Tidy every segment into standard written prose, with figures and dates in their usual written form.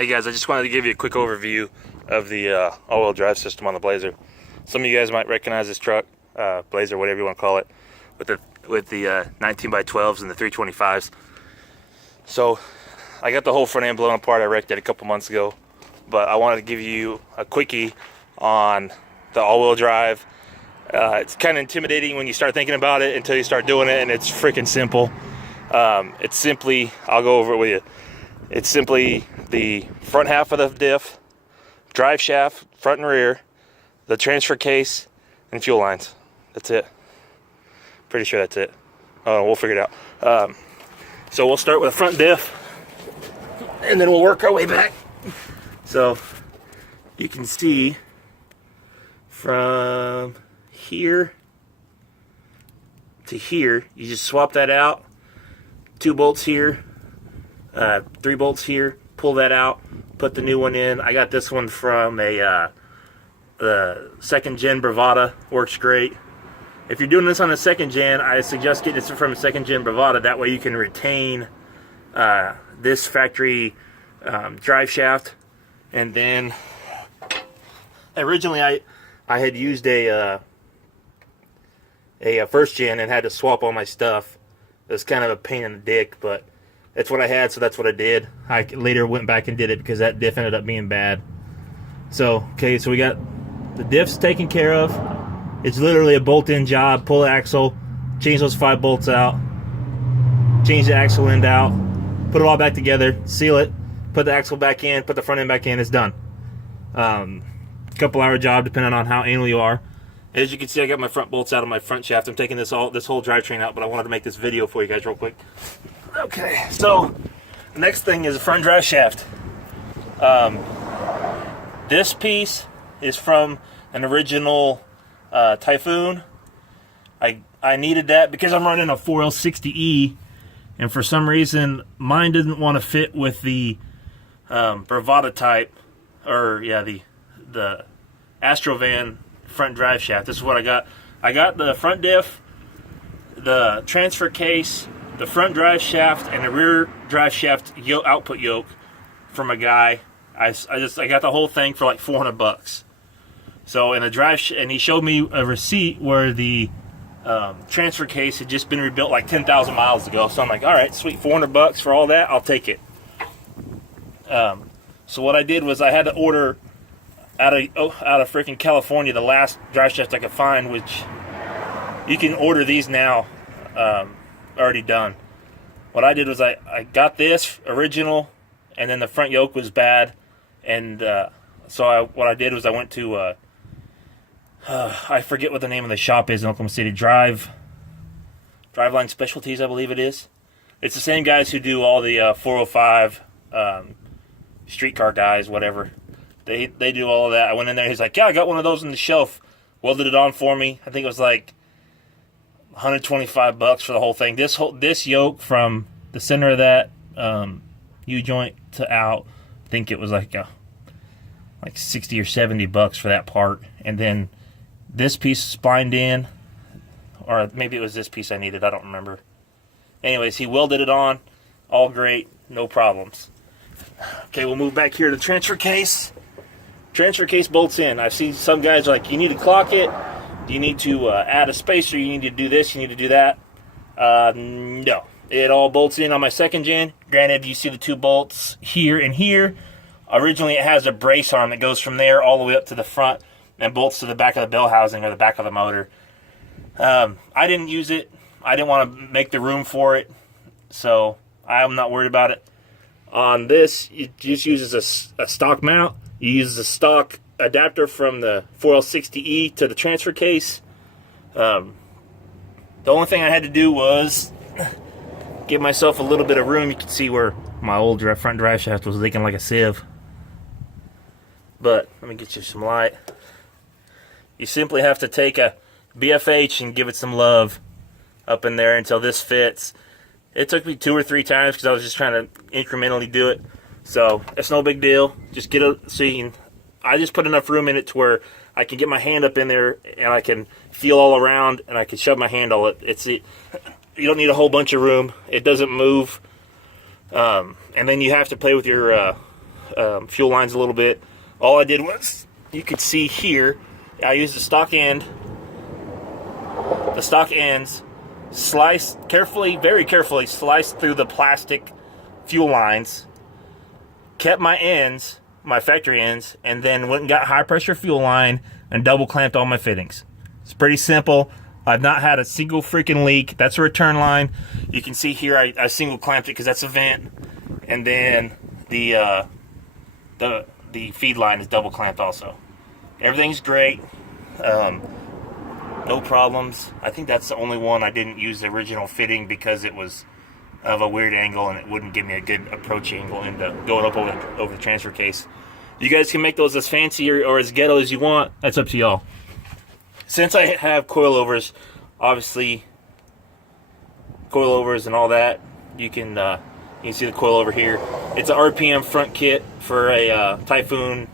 Hey guys, I just wanted to give you a quick overview of the all-wheel drive system on the Blazer. Some of you guys might recognize this truck, Blazer, whatever you want to call it, with the 19x12s and the 325s. So I got the whole front end blown apart. I wrecked it a couple months ago, but I wanted to give you a quickie on the all-wheel drive. It's kind of intimidating when you start thinking about it until you start doing it, and it's freaking simple. It's simply, I'll go over it with you. It's simply the front half of the diff, drive shaft, front and rear, the transfer case, and fuel lines. That's it. Pretty sure that's it. Oh, we'll figure it out. So we'll start with the front diff, and then we'll work our way back. So you can see from here to here, you just swap that out. 2 bolts here. 3 bolts here, pull that out, put the new one in. I got this one from the 2nd gen Bravada, works great. If you're doing this on a 2nd gen, I suggest getting this from a 2nd gen Bravada. That way you can retain this factory drive shaft. And then originally I had used a 1st gen and had to swap all my stuff. It was kind of a pain in the dick, but that's what I had, so that's what I did. I later went back and did it because that diff ended up being bad. So, okay, so we got the diffs taken care of. It's literally a bolt-in job. Pull the axle, change those 5 bolts out, change the axle end out, put it all back together, seal it, put the axle back in, put the front end back in, it's done. Couple hour job depending on how anal you are. As you can see, I got my front bolts out of my front shaft. I'm taking this whole drivetrain out, but I wanted to make this video for you guys real quick. Okay, so the next thing is the front drive shaft. This piece is from an original Typhoon. I needed that because I'm running a 4L60E, and for some reason mine didn't want to fit with the Bravada type, or yeah, the astrovan front drive shaft. This is what I got. I got the front diff, the transfer case, the front drive shaft, and the rear drive shaft output yoke from a guy. I got the whole thing for like $400. So in the and he showed me a receipt where the transfer case had just been rebuilt like 10,000 miles ago. So I'm like, all right, sweet, $400 for all that, I'll take it. So what I did was I had to order out of freaking California the last drive shaft I could find, which you can order these now. Already done. What I did was I got this original, and then the front yoke was bad, and what I did was I went to I forget what the name of the shop is in Oklahoma City. Driveline Specialties, I believe it is. It's the same guys who do all the 405 streetcar guys, whatever. They do all of that. I went in there. He's like, yeah, I got one of those on the shelf. Welded it on for me. I think it was like $125 for the whole thing. This yoke from the center of that U-joint to out, I think it was like 60 or $70 for that part. And then this piece splined in, or maybe it was this piece I needed. I don't remember. Anyways, he welded it on. All great, no problems. Okay, we'll move back here to the transfer case. Transfer case bolts in. I've seen some guys like, you need to clock it. You need to add a spacer, you need to do this, you need to do that. No. It all bolts in on my 2nd gen. Granted, you see the 2 bolts here and here. Originally, it has a brace arm that goes from there all the way up to the front and bolts to the back of the bell housing or the back of the motor. I didn't use it. I didn't want to make the room for it, so I'm not worried about it. On this, it just uses a stock mount. You use the stock adapter from the 4L60E to the transfer case. The only thing I had to do was give myself a little bit of room. You can see where my old front drive shaft was leaking like a sieve. But let me get you some light. You simply have to take a BFH and give it some love up in there until this fits. It took me 2 or 3 times because I was just trying to incrementally do it. So it's no big deal. Just get it so you can. I just put enough room in it to where I can get my hand up in there and I can feel all around and I can shove my hand all it. You don't need a whole bunch of room. It doesn't move. And then you have to play with your fuel lines a little bit. All I did was, you could see here, I used the stock end. The stock ends, sliced carefully, very carefully, sliced through the plastic fuel lines, kept my ends, my factory ends, and then went and got high pressure fuel line and double clamped all my fittings. It's pretty simple. I've not had a single freaking leak. That's a return line. You can see here I single clamped it because that's a vent, and then the feed line is double clamped also. Everything's great. No problems. I think that's the only one I didn't use the original fitting because it was of a weird angle and it wouldn't give me a good approach angle into going up over the transfer case. You guys can make those as fancy or as ghetto as you want. That's up to y'all. Since I have coilovers, obviously coilovers and all that, you can see the coilover here. It's an RPM front kit for a Typhoon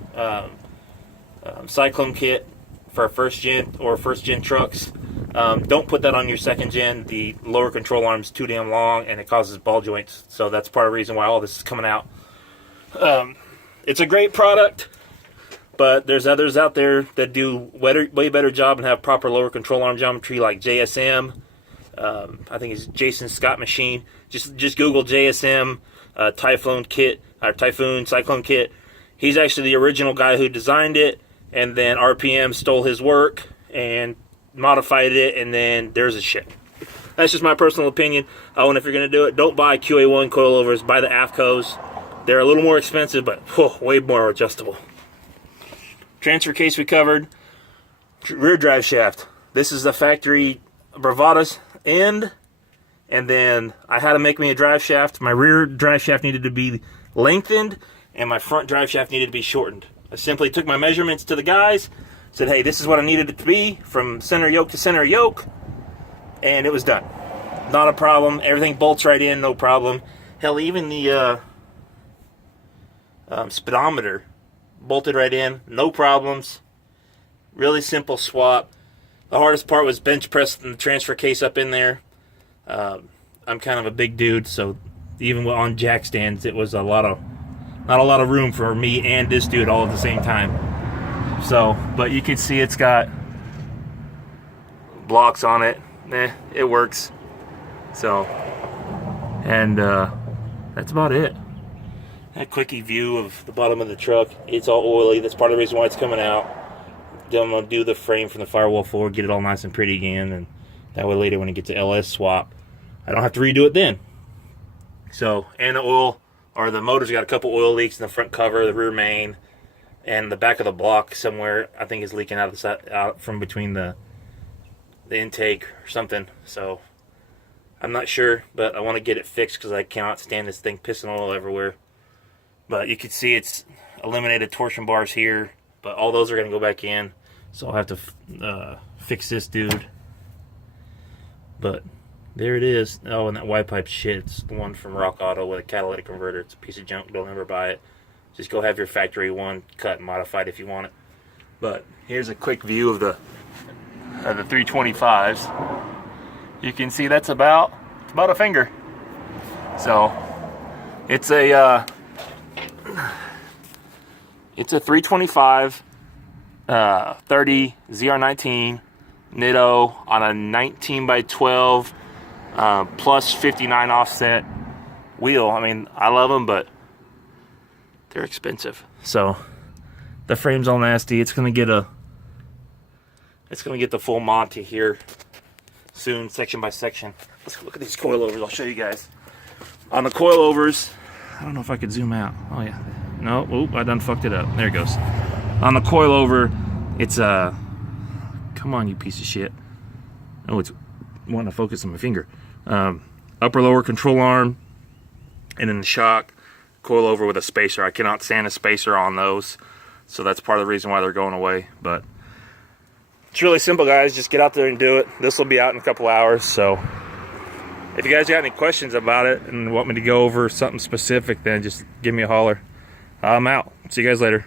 Cyclone kit for first gen trucks. Don't put that on your second gen. The lower control arm is too damn long and it causes ball joints. So that's part of the reason why all this is coming out. It's a great product, but there's others out there that do way better job and have proper lower control arm geometry, like JSM. I think it's Jason Scott Machine. Just Google JSM Typhoon kit or Typhoon Cyclone kit. He's actually the original guy who designed it, and then RPM stole his work and modified it, and then there's a shit. That's just my personal opinion. Oh, and if you're going to do it, don't buy QA1 coilovers. Buy the AFCOs. They're a little more expensive, but way more adjustable. Transfer case we covered. Rear drive shaft. This is the factory Bravada's end, and then I had to make me a drive shaft. My rear drive shaft needed to be lengthened, and my front drive shaft needed to be shortened. I simply took my measurements to the guys, said, hey, this is what I needed it to be from center yoke to center yoke, and it was done. Not a problem. Everything bolts right in, no problem. Hell, even the speedometer bolted right in, no problems. Really simple swap. The hardest part was bench pressing the transfer case up in there. I'm kind of a big dude, so even on jack stands, it was not a lot of room for me and this dude all at the same time. So, but you can see it's got blocks on it. It works. So, and that's about it. A quickie view of the bottom of the truck. It's all oily. That's part of the reason why it's coming out. Then I'm going to do the frame from the firewall forward, get it all nice and pretty again, and that way later when it gets to LS swap, I don't have to redo it then. So, and the oil, or the motor's got a couple oil leaks in the front cover, the rear main, and the back of the block somewhere, I think is leaking out of the side, out from between the intake or something. So, I'm not sure, but I want to get it fixed because I cannot stand this thing pissing oil everywhere. But you can see it's eliminated torsion bars here, but all those are going to go back in, so I'll have to fix this dude. But there it is. Oh, and that Y pipe shit, it's the one from Rock Auto with a catalytic converter. It's a piece of junk. Don't ever buy it. Just go have your factory one cut and modified if you want it. But here's a quick view of the 325s. You can see that's about a finger. So it's a 325 30 ZR19 Nitto on a 19 by 12 plus 59 offset wheel. I mean, I love them, but they're expensive. So the frame's all nasty. It's gonna get the full Monty here soon, section by section. Let's look at these coilovers. I'll show you guys. On the coilovers, I don't know if I could zoom out. Oh yeah. No, oop, I done fucked it up. There it goes. On the coilover, it's come on, you piece of shit. Oh, it's wanting to focus on my finger. Upper lower control arm, and then the shock coilover with a spacer. I cannot stand a spacer on those, so that's part of the reason why they're going away. But it's really simple, guys. Just get out there and do it. This will be out in a couple hours, so if you guys got any questions about it and want me to go over something specific, then just give me a holler. I'm out. See you guys later.